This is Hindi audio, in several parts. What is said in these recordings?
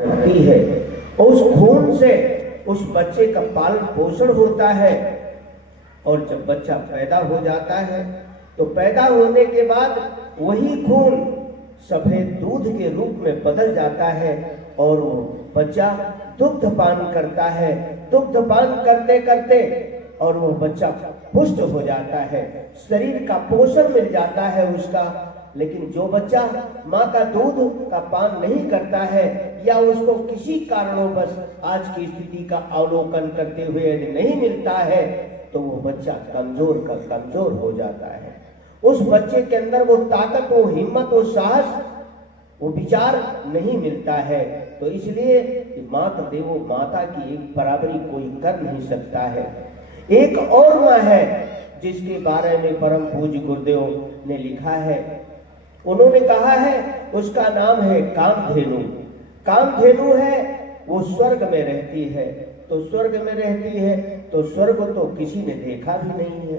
होती है, उस खून से उस बच्चे का पालन पोषण होता है। और जब बच्चा पैदा हो जाता है तो पैदा होने के बाद वही खून सफेद दूध के रूप में बदल जाता है और वो बच्चा दुग्धपान करता है। दुग्धपान करते करते और वो बच्चा पुष्ट हो जाता है, शरीर का पोषण मिल जाता है उसका। लेकिन जो बच्चा माँ का दूध का पान नहीं करता है या उसको किसी कारणों आज की स्थिति का अवलोकन करते हुए यदि नहीं मिलता है तो वो बच्चा कमजोर का कमजोर हो जाता है। उस बच्चे के अंदर वो ताकत, वो हिम्मत, वो साहस, वो विचार नहीं मिलता है। तो इसलिए माता देवो माता की एक बराबरी कोई कर नहीं सकता है। एक और माँ है जिसके बारे में परम पूज्य गुरुदेव ने लिखा है, उन्होंने कहा है उसका नाम है कामधेनु। कामधेनु है वो स्वर्ग में रहती है। तो स्वर्ग में रहती है तो स्वर्ग तो किसी ने देखा भी नहीं है,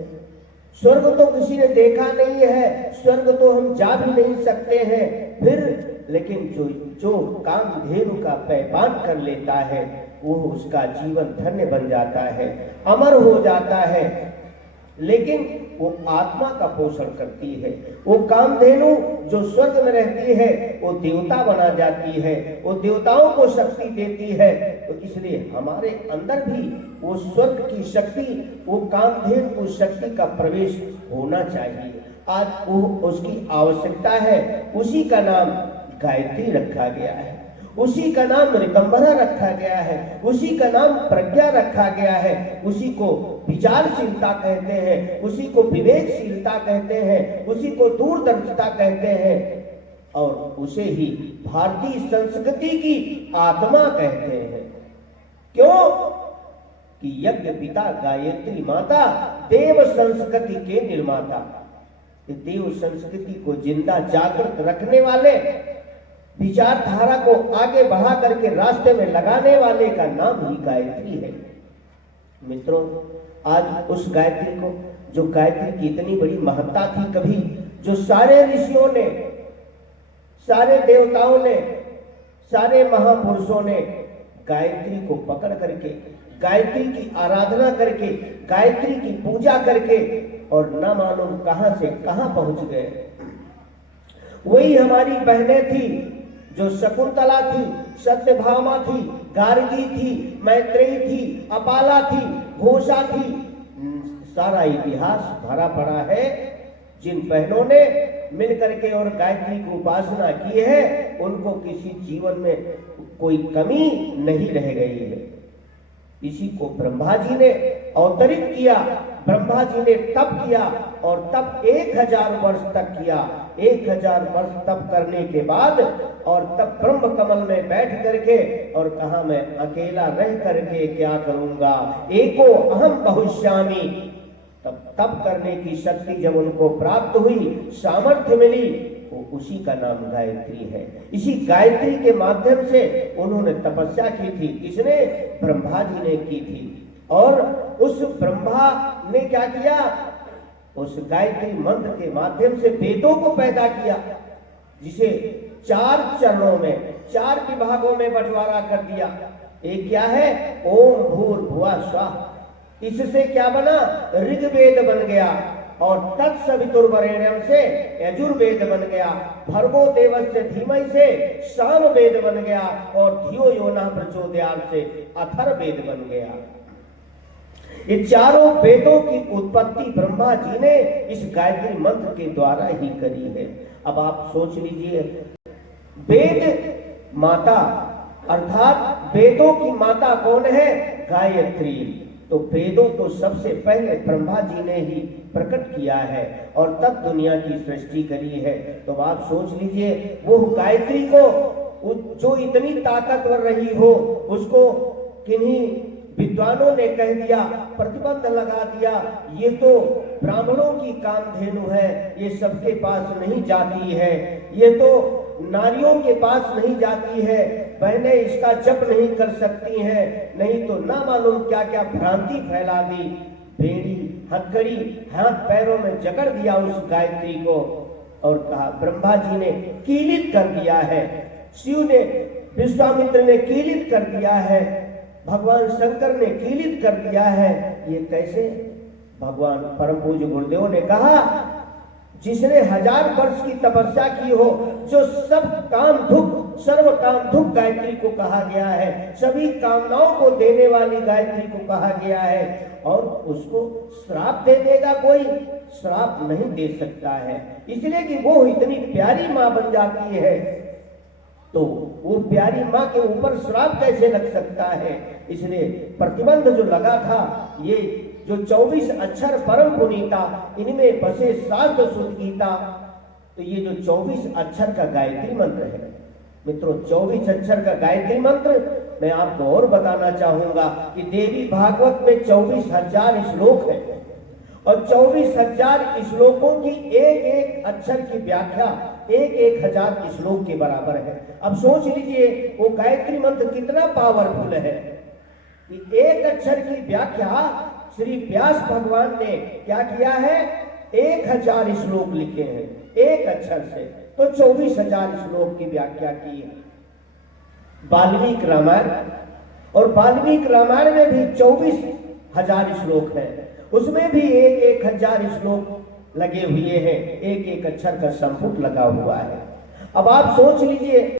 स्वर्ग तो किसी ने देखा नहीं है, स्वर्ग तो हम जा भी नहीं सकते हैं। फिर लेकिन जो कामधेनु का पैपान कर लेता है वो उसका जीवन धन्य बन जाता है, अमर हो जाता है। लेकिन वो आत्मा का पोषण करती है। वो कामधेनु जो स्वर्ग में रहती है वो देवता बना जाती है, वो देवताओं को शक्ति देती है। तो इसलिए हमारे अंदर भी वो स्वर्ग की शक्ति, वो कामधेनु की शक्ति का प्रवेश होना चाहिए। आज वो उसकी आवश्यकता है। उसी का नाम गायत्री रखा गया है, उसी का नाम ऋतंभरा रखा गया है, उसी का नाम प्रज्ञा रखा गया है, उसी को विचारशीलता कहते हैं, उसी को विवेकशीलता कहते हैं, उसी को दूरदर्शिता कहते हैं और उसे ही भारतीय संस्कृति की आत्मा कहते हैं। क्यों कि यज्ञ पिता गायत्री माता देव संस्कृति के निर्माता। देव संस्कृति को जिंदा जागृत रखने वाले, विचारधारा को आगे बढ़ा करके रास्ते में लगाने वाले का नाम ही गायत्री है। मित्रों, आज उस गायत्री को, जो गायत्री की इतनी बड़ी महत्ता थी, कभी जो सारे ऋषियों ने, सारे देवताओं ने, सारे महापुरुषों ने गायत्री को पकड़ करके, गायत्री की आराधना करके, गायत्री की पूजा करके और न मालूम कहां से कहां पहुंच गए। वही हमारी बहनें थी जो शकुंतला थी, सत्यभामा थी, गार्गी थी, मैत्रेयी थी, अपाला थी, घोषा थी। सारा इतिहास भरा पड़ा है। जिन बहनों ने मिलकर के और गायत्री की उपासना की है उनको किसी जीवन में कोई कमी नहीं रह गई है। इसी को ब्रह्मा जी ने अवतरित किया। ब्रह्मा जी ने तप किया और तप 1000 वर्ष तक किया। 1000 वर्ष तप करने के बाद और तब ब्रह्म कमल में बैठ करके और कहा मैं अकेला रह करके क्या करूंगा, एको अहम बहुश्यामी। तब तप करने की शक्ति जब उनको प्राप्त हुई, सामर्थ्य मिली, वो उसी का नाम गायत्री है। इसी गायत्री के माध्यम से उन्होंने तपस्या की थी। किसने? ब्रह्मा जी ने की थी। और उस ब्रह्मा ने क्या किया? उस गायत्री मंत्र के माध्यम से वेदों को पैदा किया, जिसे 4 चरणों में, 4 विभागों में बंटवारा कर दिया। एक क्या है? ओम भूर्भुवः स्वः। इससे क्या बना? ऋग्वेद बन गया और तत्सवितुर्वरेण्यम से यजुर्वेद बन गया। भर्गो देवस्य धीमहि से सामवेद बन गया और धियो यो नः प्रचोदयात् से अथर्ववेद बन गया। ये चारों वेदों की उत्पत्ति ब्रह्मा जी ने इस गायत्री मंत्र के द्वारा ही करी है। अब आप सोच लीजिए, वेद माता अर्थात वेदों की माता कौन है? गायत्री। तो वेदों को सबसे पहले ब्रह्मा जी ने ही प्रकट किया है और तब दुनिया की सृष्टि करी है। तो आप सोच लीजिए, वो गायत्री को जो इतनी ताकतवर रही हो, उसको किन्हीं विद्वानों ने कह दिया, प्रतिबंध लगा दिया, ये तो ब्राह्मणों की कामधेनु है, ये सबके पास नहीं जाती है, ये तो नारियों के पास नहीं जाती है, बहनें इसका जप नहीं कर सकती हैं, नहीं तो ना मालूम क्या क्या भ्रांति फैला दी। बेड़ी हथकड़ी हाथ पैरों में जकड़ दिया उस गायत्री को और कहा, ब्रह्मा जी ने कीलित कर दिया है, शिव ने विश्वामित्र ने कीलित कर दिया है, भगवान शंकर ने कीलित कर दिया है। ये कैसे? भगवान परम पूज्य गुरुदेव ने कहा, जिसने 1000 वर्ष की तपस्या की हो, जो सब काम दुख, सर्व काम दुख गायत्री को कहा गया है, सभी कामनाओं को देने वाली गायत्री को कहा गया है, और उसको श्राप दे देगा कोई? श्राप नहीं दे सकता है, इसलिए कि वो इतनी प्यारी माँ बन जाती है, तो वो प्यारी माँ के ऊपर श्राप कैसे लग सकता है? इसलिए प्रतिबंध जो लगा था, ये जो 24 अक्षर परम पुनीता, इनमें बसे शास्त्र शुद्ध गीता, तो ये जो 24 अक्षर का गायत्री मंत्र है मित्रों, 24 अक्षर का गायत्री मंत्र मैं आपको और बताना चाहूंगा कि देवी भागवत में 24,000 श्लोक है, और 24,000 श्लोकों की एक एक अक्षर की व्याख्या 1,000 श्लोक के बराबर है। अब सोच लीजिए वो गायत्री मंत्र कितना पावरफुल है कि एक अक्षर की व्याख्या श्री व्यास भगवान ने क्या किया है? 1,000 श्लोक लिखे हैं एक अक्षर से, तो 24,000 श्लोक की व्याख्या की है। वाल्मीकि रामायण, और वाल्मीकि रामायण में भी 24,000 श्लोक है, उसमें भी 1,000 श्लोक लगे हुए हैं, एक एक अक्षर का संपुट लगा हुआ है। अब आप सोच लीजिए